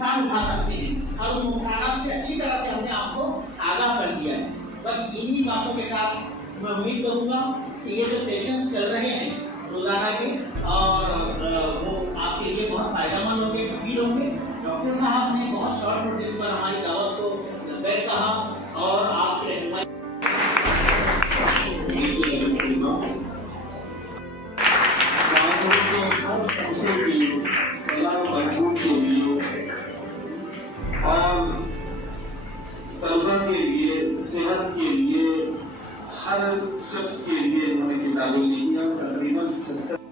नुकसान उठा सकते हैं और उन नुकसान से अच्छी तरह से हमने आपको आगाह कर दिया है। बस इन्हीं बातों के साथ मैं उम्मीद करूँगा कि ये जो सेशंस चल रहे हैं रोजाना के और वो आपके लिए बहुत फायदेमंद होंगे, मुफीद होंगे। डॉक्टर साहब ने बहुत शॉर्ट नोटिस पर हमारी दावत को लब्बैक कहा और आपके रहनुमाई और तलबा के लिए, सेहत के लिए, हर शख्स के लिए उन्होंने किताबें लिखी हैं। तकरीबन 70